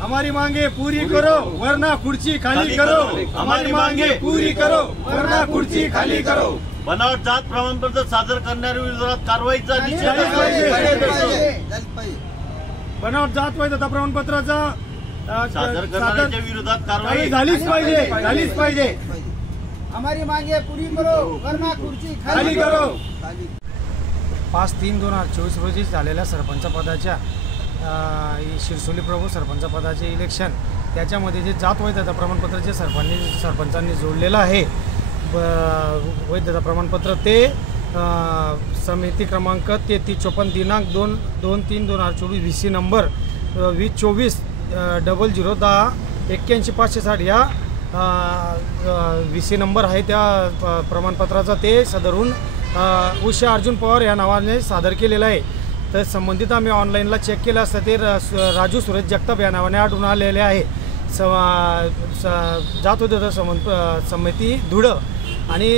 हमारी मांगे पूरी करो वरना खुर्ची खाली करो। हमारी मांगे पूरी करो वरना खुर्ची खाली करो। बनावट जात प्रमाणपत्र सादर करणाऱ्या विरोधात कारवाईचा निषेध। बनावट जात वैधता प्रमाणपत्राचा सादर करणाऱ्यांच्या विरोधात कारवाई झालीच पाहिजे। हमारी मांगे पूरी करो वरना खुर्ची खाली करो। 5/3/2024 रोजी झालेल्या सरपंच पदाच्या शिरसोली प्रभू सरपंच पदाचे इलेक्शन, त्याच्यामध्ये जे जात वैधता प्रमाणपत्र जे सरपंचांनी जोडलेलं आहे वैधता प्रमाणपत्र, ते समिती क्रमांक 3354 दिनांक 2/3/2024 VC नंबर 2024-0010-81-560 या VC नंबर आहे त्या प्रमाणपत्राचा ते सदरून उषा अर्जुन पवार या नावाने सादर केलेलं आहे। तर संबंधित आम्ही ऑनलाईनला चेक केलं असतं ते राजू सुरेश जगताप या नावाने आढळून आलेले आहे। जात वैधता समिती धुळं आणि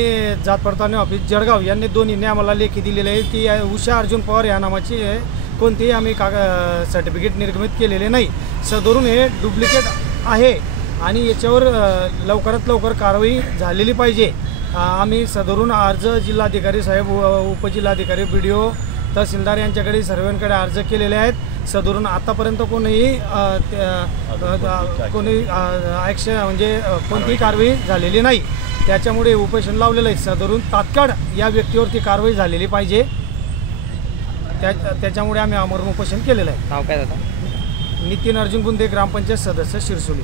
जात पडताळणी ऑफिस जळगाव यांनी दोन्हीने आम्हाला लेखी दिलेले आहे की उषा अर्जुन पवार या नावाची कोणतेही आम्ही सर्टिफिकेट निर्गमित केलेले नाही। सदरून हे डुप्लिकेट आहे आणि याच्यावर लवकरात लवकर कारवाई झालेली पाहिजे। आम्ही सदरून अर्ज जिल्हाधिकारी साहेब, उपजिल्हाधिकारी, BDO, तहसीलदार यांच्याकडे सर्वांकडे अर्ज केलेले आहेत। सदरून आतापर्यंत कोणीही ॲक्शन म्हणजे कोणतीही कारवाई झालेली नाही। त्याच्यामुळे उपोषण लावलेलं आहे। सदरून तात्काळ या व्यक्तीवरती कारवाई झालेली पाहिजे। त्याच्यामुळे आम्ही आमरण उपोषण केलेलं आहे। नाव काय दादा? नितीन अर्जुन गुंदे, ग्रामपंचायत सदस्य शिरसोली।